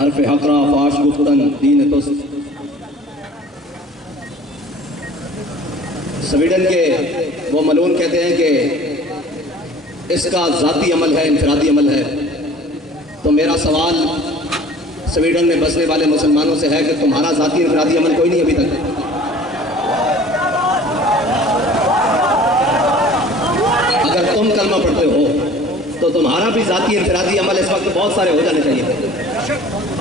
حرف حقرا فاش گفتن دین تست. سویڈن کے وہ ملون کہتے ہیں کہ اس کا ذاتی عمل ہے، انفرادی عمل ہے. تو میرا سوال سویڈن میں بسنے والے مسلمانوں سے ہے کہ تمہارا ذاتی انفرادی عمل کوئی نہیں ابھی تک؟ اگر تم کلمہ پڑھتے ہو تو تمہارا بھی ذاتی انفرادی عمل اس وقت بہت سارے ہو جانے چاہیے.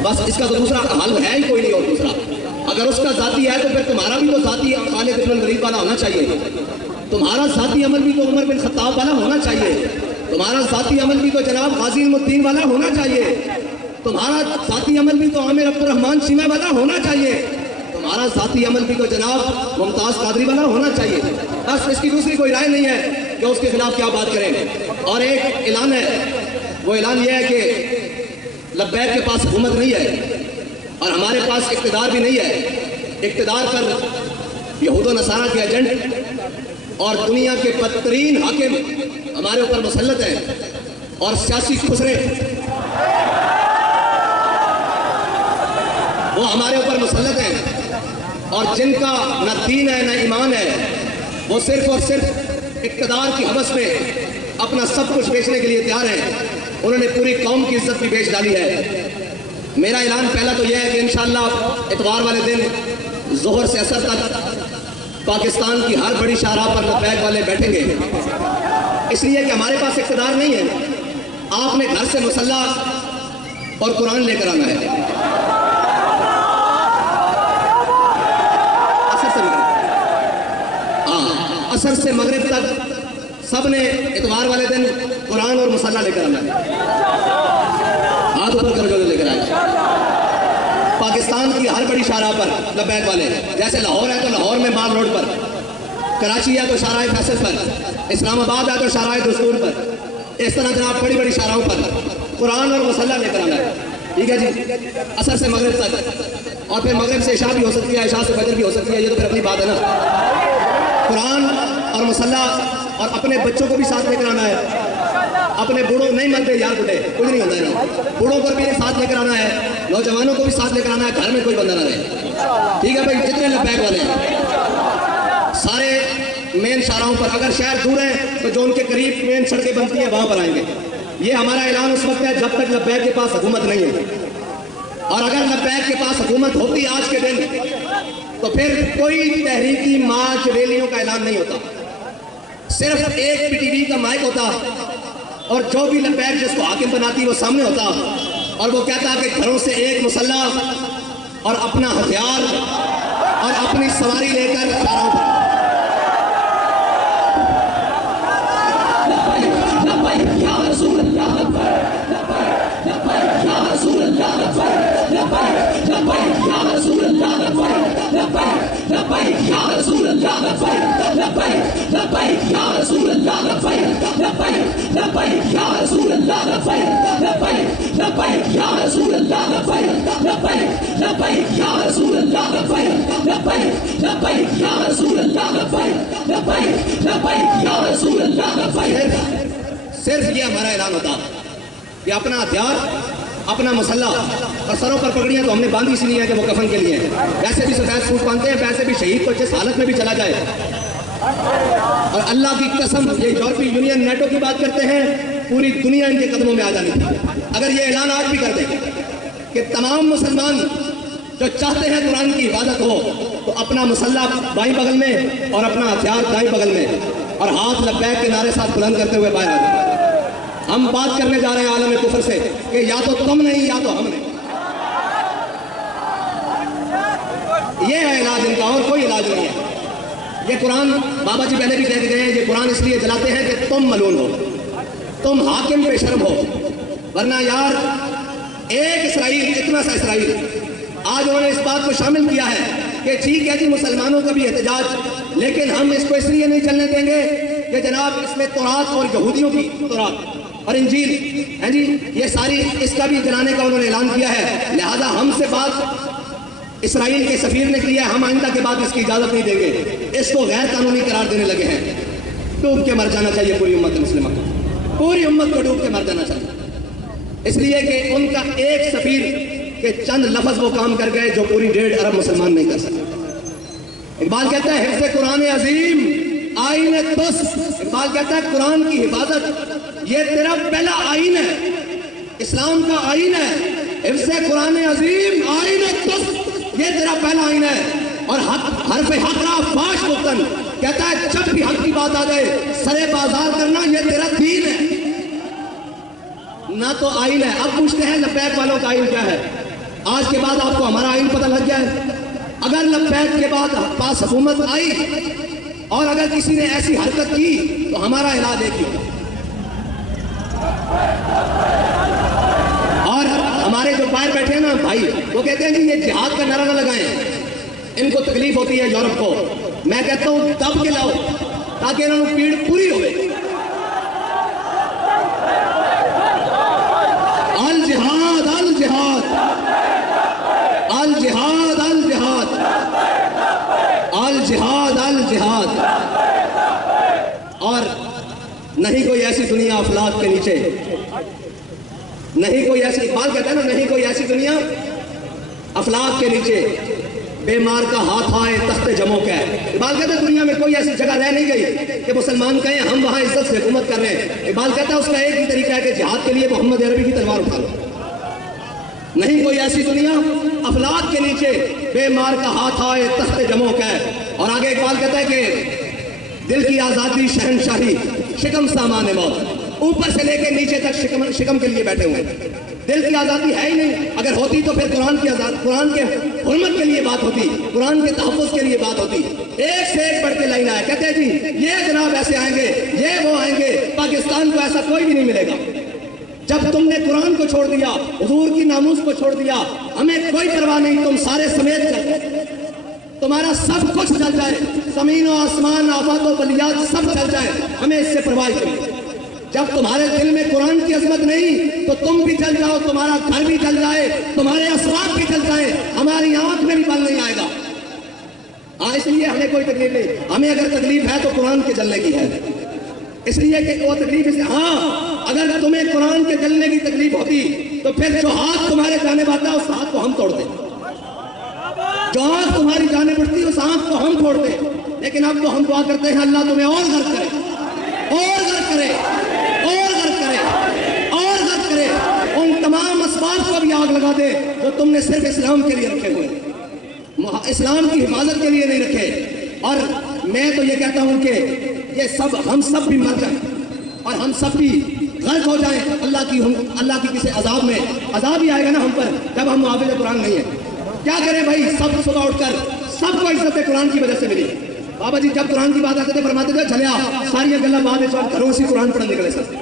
بس اس کا تو دوسرا حل ہے ہی کوئی نہیں. اور دوسرا اگر اس کا ذاتی ہے تو پھر تمہارا بھی تو ذاتی خالد بن الولید والا ہونا چاہیے. تمہارا ذاتی عمل بھی تو عمر بن خطاب والا ہونا چاہیے. تمہارا ذاتی عمل بھی تو جناب غازی علم الدین والا ہونا چاہیے. تمہارا ذاتی عمل بھی تو عامر عبد الرحمن شیمہ والا ہونا چاہیے. تمہارا ذاتی عمل بھی تو جناب ممتاز قادری والا ہونا چاہیے. بس اس کی دوسری کوئی رائے نہیں ہے کہ اس کے خلاف کیا بات کریں. اور ایک اعلان ہے، وہ اعلان یہ ہے کہ لبیک کے پاس حکومت نہیں ہے اور ہمارے پاس اقتدار بھی نہیں ہے. اقتدار پر یہود و نصارہ کے ایجنٹ اور دنیا کے بدترین حاکم ہمارے اوپر مسلط ہیں اور سیاسی خسرے وہ ہمارے اوپر مسلط ہیں اور جن کا نہ دین ہے نہ ایمان ہے. وہ صرف اور صرف اقتدار کی ہوس میں اپنا سب کچھ بیچنے کے لیے تیار ہیں. انہوں نے پوری قوم کی عزت بھی بیچ ڈالی ہے. میرا اعلان پہلا تو یہ ہے کہ انشاءاللہ اتوار والے دن ظہر سے عصر تک پاکستان کی ہر بڑی شاہراہ پر لبیک والے بیٹھیں گے. اس لیے کہ ہمارے پاس اقتدار نہیں ہے. آپ نے گھر سے مسلح اور قرآن لے کر آنا ہے. عصر سے مغرب تک سب نے اتوار والے دن قرآن اور مسلح لے کر آنا ہے. ہاتھ اوپر کر جو لے کر آئے. پاکستان کی ہر بڑی شاہراہ پر لبیک والے، جیسے لاہور ہے تو لاہور میں مال روڈ پر، کراچی ہے تو شاہراہ فیصل پر، اسلام آباد ہے تو شاہراہ دستور پر، اس طرح جناب بڑی بڑی شاہراہوں پر قرآن اور مسلح لے کر آنا ہے. ٹھیک ہے جی، عصر سے مغرب تک. اور پھر مغرب سے عشاء بھی ہو سکتی ہے، عشاء سے فجر بھی ہو سکتی ہے. یہ تو پھر اپنی بات ہے نا. قرآن اور مسلح اور اپنے بچوں کو بھی ساتھ لے کر آنا ہے. اپنے بوڑھوں نہیں مانتے یار، بوڑھے کچھ نہیں ہوتا ہے نا. بوڑھوں کو بھی ساتھ لے کر آنا ہے، نوجوانوں کو بھی ساتھ لے کر آنا ہے. گھر میں کوئی بندہ نہ رہے. ٹھیک ہے بھائی، جتنے لبیک والے ہیں سارے مین شاہراہوں پر. اگر شہر دور ہیں تو جو ان کے قریب مین سڑکیں بنتی ہیں وہاں پر آئیں گے. یہ ہمارا اعلان اس وقت ہے جب تک لبیک کے پاس حکومت نہیں ہے. اور اگر لبیک کے پاس حکومت ہوتی آج کے دن تو پھر کوئی تحریکی مارچ ریلیوں کا اعلان نہیں ہوتا. صرف ایک پی ٹی وی کا مائک ہوتا اور جو بھی لبیک جس کو حاکم بناتی وہ سامنے ہوتا اور وہ کہتا کہ گھروں سے ایک مسلح اور اپنا ہتھیار اور اپنی سواری لے کر شاہراہوں پر. صرف یہ ہمارا اعلان ہوتا کہ اپنا ہتھیار اپنا مسلح اور سروں پر پگڑیاں تو ہم نے باندھی اس لیے ہیں کہ وہ کفن کے لیے ہیں. ویسے بھی سفید سوٹ پہنتے ہیں، ویسے بھی شہید کو جس حالت میں بھی چلا جائے. اور اللہ کی قسم یہ یورپی یونین نیٹو کی بات کرتے ہیں، پوری دنیا ان کے قدموں میں آ جانی تھی. اگر یہ اعلان آج بھی کر دیں کہ تمام مسلمان جو چاہتے ہیں قرآن کی حفاظت ہو تو اپنا مسلح بائیں بغل میں اور اپنا ہتھیار دائیں بغل میں اور ہاتھ لبیک کے نعرے ساتھ بلند کرتے ہوئے باہر آ جائیں. ہم بات کرنے جا رہے ہیں عالم کفر سے کہ یا تو تم نہیں یا تو ہم نہیں. یہ ہے علاج ان کا، اور کوئی علاج نہیں ہے. یہ قرآن بابا جی پہلے بھی کہہ گئے ہیں، یہ قرآن اس لیے جلاتے ہیں کہ تم ملعون ہو، تم حاکم بے شرم ہو. ورنہ یار ایک اسرائیل، اتنا سا اسرائیل آج انہوں نے اس بات کو شامل کیا ہے کہ ٹھیک ہے جی مسلمانوں کا بھی احتجاج، لیکن ہم اس کو اس لیے نہیں چلنے دیں گے کہ جناب اس میں تورات اور یہودیوں کی تورات اور انجیل ہے جی، یہ ساری اس کا بھی جلانے کا انہوں نے اعلان کیا ہے. لہذا ہم سے بات اسرائیل کے سفیر نے کی ہے، ہم آئندہ کے بعد اس کی اجازت نہیں دیں گے. اس کو غیر قانونی قرار دینے لگے ہیں. ڈوب کے مر جانا چاہیے پوری امت مسلمہ کو، پوری امت کو ڈوب کے مر جانا چاہیے. اس لیے کہ ان کا ایک سفیر کہ چند لفظ وہ کام کر گئے جو پوری 1.5 ارب مسلمان نہیں کر سکتے۔ اقبال کہتا ہے حفظ قرآن عظیم آئین توس، اقبال کہتا ہے قرآن کی حفاظت یہ تیرا پہلا آئین ہے، اسلام کا آئین ہے۔ حفظ قرآن عظیم آئین توس، یہ تیرا پہلا آئین ہے۔ اور حرف حق را فاش متن کہتا ہے جب بھی حق کی بات آ جائے سرے بازار کرنا یہ تیرا دین ہے، نہ تو آئین ہے۔ اب پوچھتے ہیں لبیک والوں کا آئین کیا ہے؟ آج کے بعد آپ کو ہمارا آئین پتہ لگ گیا ہے۔ اگر لبیک کے بعد پاس حکومت آئی اور اگر کسی نے ایسی حرکت کی تو ہمارا علاج ایک ہی ہوگا۔ اور ہمارے جو باہر بیٹھے ہیں نا بھائی، وہ کہتے ہیں کہ یہ جہاد کا نعرہ نہ لگائیں، ان کو تکلیف ہوتی ہے یورپ کو۔ میں کہتا ہوں دب کے لاؤ تاکہ انہوں نے پیڑ پوری ہوئے۔ الجہاد الجہاد الجہاد الجہاد الجہاد الجہاد۔ اور نہیں کوئی ایسی دنیا افلاک کے نیچے، نہیں کوئی ایسی، اقبال کہتا ہے نا نہیں کوئی ایسی دنیا افلاک کے نیچے بیمار کا ہاتھ آئے تخت جموں کا ہے۔ اقبال کہتا ہے دنیا میں کوئی ایسی جگہ رہ نہیں گئی کہ مسلمان کہیں ہم وہاں عزت سے حکومت کر رہے ہیں۔ اقبال کہتا ہے اس کا ایک ہی طریقہ ہے کہ جہاد کے لیے محمد عربی کی تلوار اٹھا لو۔ نہیں کوئی ایسی دنیا افلاک کے نیچے بیمار کا ہاتھ آئے تخت جموں کا ہے۔ اور آگے اقبال کہتا ہے کہ دل کی آزادی شہنشاہی شکم سامان موت، اوپر سے لے کے نیچے تک شکم کے لیے بیٹھے ہوئے ہیں۔ دل کی آزادی ہے ہی نہیں، اگر ہوتی تو پھر قرآن کے حرمت کے لیے بات ہوتی، قرآن کے تحفظ کے لیے بات ہوتی۔ ایک سے ایک بڑھ کے لائن آئے، کہتے ہیں جی یہ جناب ایسے آئیں گے، یہ وہ آئیں گے، پاکستان کو ایسا کوئی بھی نہیں ملے گا۔ جب تم نے قرآن کو چھوڑ دیا، حضور کی ناموس کو چھوڑ دیا، ہمیں کوئی پرواہ نہیں، تم سارے سمیت کر تمہارا سب کچھ چل جائے، زمین و آسمان آفات و بلیات سب چل جائے، ہمیں اس سے پرواہ نہیں۔ جب تمہارے دل میں قرآن کی عظمت نہیں تو تم بھی چل جاؤ، تمہارا گھر بھی چل جائے، تمہارے اسباب بھی چل جائے، ہماری آنکھ میں بھی بل نہیں آئے گا۔ ہاں اس لیے ہمیں کوئی تکلیف نہیں، ہمیں اگر تکلیف ہے تو قرآن کے جلنے کی ہے، اس لیے کہ وہ تکلیف اس ہاں اگر تمہیں قرآن کے جلنے کی تکلیف ہوتی تو پھر جو ہاتھ تمہارے جانب آتا اس ہاتھ کو ہم توڑتے، جو آنکھ تمہاری جانب پڑتی اس آنکھ کو ہم توڑتے۔ لیکن اب تو ہم دعا کرتے ہیں اللہ تمہیں اور غرق کرے، اور غرق کرے، اور غرق کرے، اور غرق کرے، ان تمام اسباب کو بھی آگ لگا دے جو تم نے صرف اسلام کے لیے رکھے ہوئے، اسلام کی حفاظت کے لیے نہیں رکھے۔ اور میں تو یہ کہتا ہوں کہ یہ سب ہم سب بھی مر جائیں اور ہم سب بھی غرق ہو جائیں اللہ کی کسی عذاب میں، عذاب ہی آئے گا نا ہم پر جب ہم محافظ قرآن نہیں ہیں۔ کیا کریں بھائی، سب صبح اٹھ کر سب کو عزت قرآن کی وجہ سے ملی۔ بابا جی جب قرآن کی بات آتے تھے فرماتے تھے چلیا ساری گلا بعد گھروں سے قرآن پڑھنے نکلے سر۔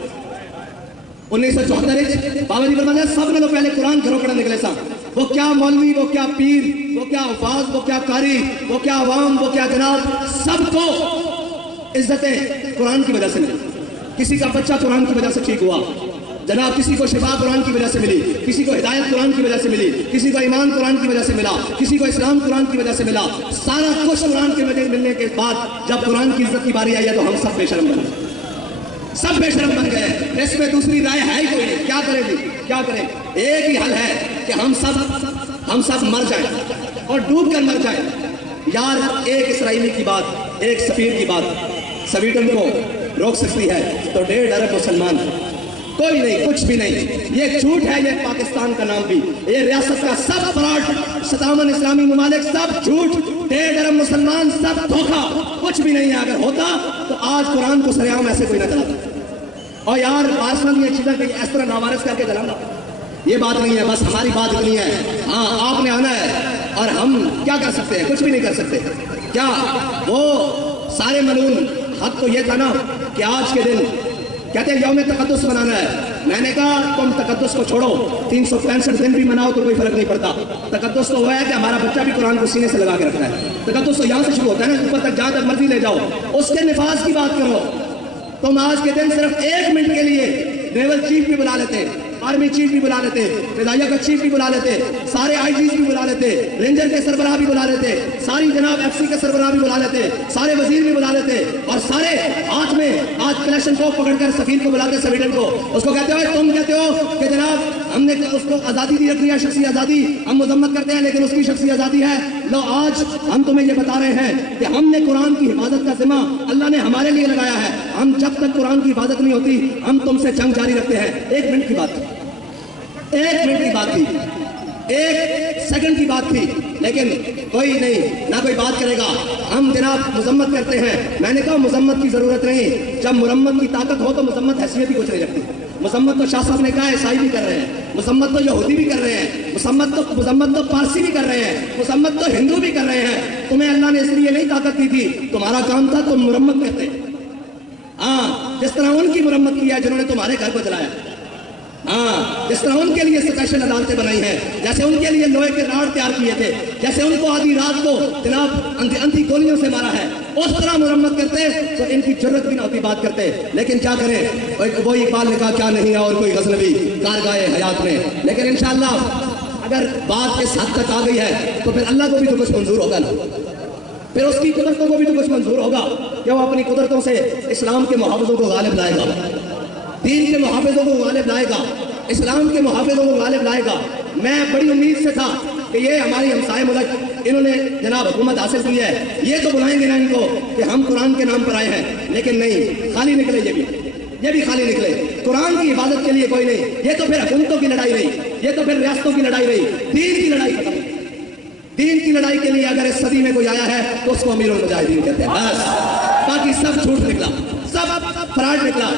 1974 بابا جی فرماتے ہیں سب نے پہلے قرآن گھروں پڑھنے نکلے سر۔ وہ کیا مولوی، وہ کیا پیر، وہ کیا حفاظ، وہ کیا قاری، وہ کیا عوام، وہ کیا جناب، سب کو عزتیں قرآن کی وجہ سے ملی۔ کسی کا بچہ قرآن کی وجہ سے ٹھیک ہوا جناب، کسی کو شفا قرآن کی وجہ سے ملی، کسی کو ہدایت قرآن کی وجہ سے ملی، کسی کو ایمان قرآن کی وجہ سے ملا، کسی کو اسلام قرآن کی وجہ سے ملا۔ سارا کچھ قرآن کی وجہ ملنے کے بعد جب قرآن کی عزت کی باری آئی ہے تو ہم سب بے شرم بن گئے، سب بے شرم بن گئے۔ اس میں دوسری رائے ہے ہی کوئی نہیں، کیا کریں جی کیا کریں؟ ایک ہی حل ہے کہ ہم سب مر جائیں اور ڈوب کر مر جائیں۔ یار ایک اسرائیلی کی بات، ایک سفیر کی بات سویڈن کو روک سکتی ہے تو 1.5 ارب مسلمان کوئی نہیں، کچھ بھی نہیں۔ یہ جھوٹ ہے، یہ پاکستان کا نام بھی، یہ ریاست کا سب فراڈ، 57 اسلامی ممالک سب جھوٹ، 1.5 ارب مسلمان سب دھوکہ، کچھ بھی نہیں ہے۔ اگر ہوتا تو آج قرآن کو سر عام ایسے کوئی نہ چلاتا۔ اور یار پارسنل یہ چیزیں کہ اس طرح ناوارث کر کے چلانا یہ بات نہیں ہے، بس ہماری بات اتنی ہے، ہاں آپ نے آنا ہے اور ہم کیا کر سکتے ہیں؟ کچھ بھی نہیں کر سکتے۔ کیا وہ سارے ملعون حق تو یہ تھا نا کہ آج کے دن کہتے ہیں یوم تقدس منانا ہے۔ میں نے کہا تم تقدس کو چھوڑو، 365 دن بھی مناؤ تو کوئی فرق نہیں پڑتا۔ تقدس تو وہ ہے کہ ہمارا بچہ بھی قرآن کو سینے سے لگا کے رکھتا ہے۔ تقدس تو یہاں سے شروع ہوتا ہے نا، اوپر تک جہاں تک مرضی لے جاؤ، اس کے نفاذ کی بات کرو۔ تم آج کے دن صرف 1 منٹ کے لیے نیول چیف بھی بلا لیتے، آرمی چیف بھی بلا لیتے, فضائیہ کا چیف بھی بلا لیتے, سارے آئی جیز بھی بلا لیتے, رینجر کے سربراہ بھی بلا لیتے, ساری جناب ایف سی کے سربراہ بھی بلا لیتے, سارے وزیر بھی بلا لیتے, اور سارے ہاتھ میں آج کلیکشن کو پکڑ کر سفیر کو بلاتے, سویڈن کو, اس کو کہتے ہو تم کہتے ہو کہ جناب ہم نے اس کو آزادی دی رکھی ہے, شخصی آزادی, ہم مذمت کرتے ہیں لیکن اس کی شخصی آزادی ہے. لو آج ہم تمہیں یہ بتا رہے ہیں کہ ہم نے قرآن کی حفاظت کا ذمہ اللہ نے ہمارے لیے لگایا ہے. ہم جب تک قرآن کی حفاظت نہیں ہوتی ہم تم سے جنگ جاری رکھتے ہیں. 1 منٹ کی بات تھی, 1 منٹ کی بات تھی, 1 سیکنڈ کی بات تھی, لیکن کوئی نہیں, نہ کوئی بات کرے گا. ہم جناب مذمت کرتے ہیں. میں نے کہا مذمت کی ضرورت نہیں, جب مرمت کی طاقت ہو تو مذمت حیثیت ہی کچھ نہیں رکھتی. مذمت تو شاہ صاحب نے کہا عیسائی بھی کر رہے ہیں, مذمت تو یہودی بھی کر رہے ہیں, مذمت تو پارسی بھی کر رہے ہیں, مذمت تو ہندو بھی کر رہے ہیں. تمہیں اللہ نے اس لیے نہیں طاقت دی تھی, تمہارا کام تھا تم مرمت کرتے. ہاں, جس طرح ان کی مرمت کی ہے جنہوں نے تمہارے گھر کو جلایا. ہاں, جس طرح ان کے لیے اسپیشل عدالتیں بنائی ہیں, جیسے ان کے لیے لوہے کے راڈ تیار کیے تھے, جیسے ان کو آدھی رات کو جناب انتھی گولیوں سے مارا ہے, اس طرح مرمت کرتے تو ان کی ضرورت بھی نہ ہوتی بات کرتے. لیکن کیا کریں, وہی اقبال نے کہا کیا نہیں ہے اور کوئی غزنوی کارگاہ حیات میں. لیکن انشاءاللہ اگر بات اس حد تک آ گئی ہے تو پھر اللہ کو بھی تو کچھ منظور ہوگا نا, پھر اس کی قدرتوں کو بھی تو کچھ منظور ہوگا کہ وہ اپنی قدرتوں سے اسلام کے محافظوں کو غالب لائے گا, دین کے محافظوں کو غالب لائے گا, اسلام کے محافظوں کو غالب لائے گا. میں بڑی امید سے تھا کہ یہ ہماری ہمسائے ملک, انہوں نے جناب حکومت حاصل کی ہے, یہ تو بلائیں گے نا ان کو کہ ہم قرآن کے نام پر آئے ہیں. لیکن نہیں, خالی نکلے یہ بھی خالی نکلے. قرآن کی حفاظت کے لیے کوئی نہیں, یہ تو پھر حکومتوں کی لڑائی رہی, یہ تو پھر ریاستوں کی لڑائی رہی. دین کی لڑائی ختم. دین کی لڑائی کے لیے اگر اس صدی میں کوئی آیا ہے تو اس کو امیر المجاہدین کہتے ہیں. بس باقی سب جھوٹ نکلا, سب فراڈ نکلا.